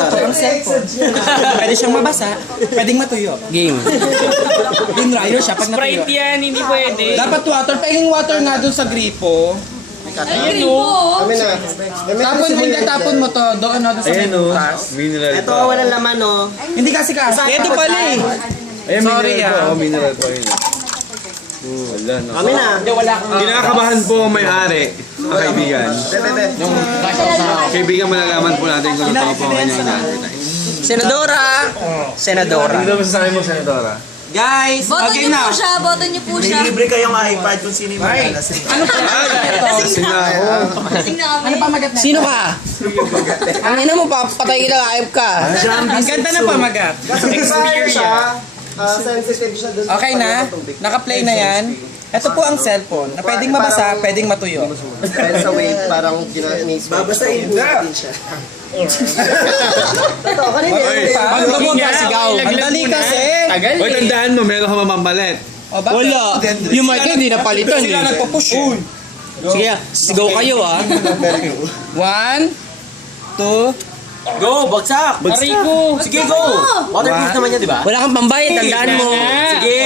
Ito po ang cellphone. Pwede siyang mabasa, pwedeng matuyo. Game. Green dryer siya pag natuyo. Sprite yan, hindi pwede. Dapat water, pahinging water nga dun sa gripo. Ayan o. Kami na. Tapon, hindi tapon mo to. Doon na doon sa may butas. Mineral Ito, walang laman, no? Hindi kasi Ito pala eh. Ayun, Sorry, mineral ah. po. Mineral po yun. Wala no. Kami na. Kinakabahan po ang may-ari, ang kaibigan. Kaibigan, malalaman po natin kung totoo po ang kanyang ina-advertise. Senadora. Senadora. Ano daw masasabi mo, Senadora? Guys, Boto okay niyo na. po siya, boto niyo po siya. Libre kayong iPad kung sino yung maglalasing. Ano pa Lasing na ako. Lasing na kami. Ano pa magat na? Sino ka? Ang ina mo, papatay ka lang, ayop ka. Ang ganda ng pamagat. Experience siya. Sensitive siya dun. Okay na? Naka-play na yan. Ito po ang cellphone na pwedeng mabasa, pwedeng matuyo. Dahil sa weight, parang ginagawa. Babasahin mo din siya. Ito, kanina. Ano ba po ang Sigaw. Ang dali kasi. Tagal Hoy, eh. tandaan mo, meron ka mamamalit. O, bakit? Wala. Yung mic hindi napalitan Sila eh. nagpo-push eh. Sige, sigaw kayo ah. 1, 2, Go, bagsak! Rico. Sige, go! Waterproof naman yan, di ba? Wala kang pambayad, tandaan mo. Sige!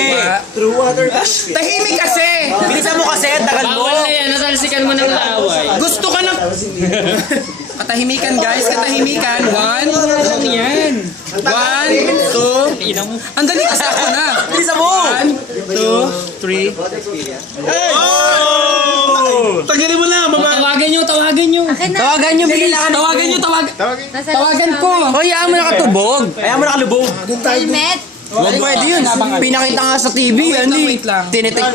True water. tahimik kasi! Bilisan mo kasi, tagal mo! Bawal na yan, nasalsikan mo ng laway. Gusto ka ng... Katahimikan guys, katahimikan. 1, Yan. 1, 2. Ina mo. Ang dali kasi ako na. Bilisan mo! 1, 2, 3. Tagalin mo na, baba! Tawagan nyo, tawagan nyo. Akin na. Tawagan nyo, bilis. Tawagan nyo, Nasa tawagan ko. Hoy, ayaw mo nakatubog. Kaya mo nakalubog. helmet. Huwag pwede yun. Pinakita nga sa TV, ano eh. wait lang.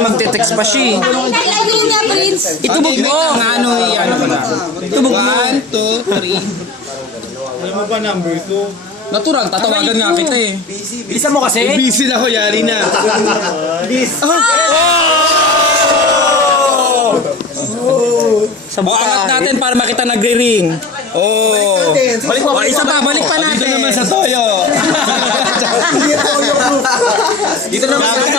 Magte-text pa siya eh. Layo niya, Prince. Itubog mo. Ang ano, ano ko na. Itubog mo. 1, 2, 3. Alam mo ba number 2? Natural, tatawagan nga kita eh. Bilisan mo kasi. Busy na ako, yari na. Sa Buangat buka. natin para makita nagre-ring. Oh. Balik mo, Isa pa, balik pa natin. Dito naman sa toyo. Dito naman sa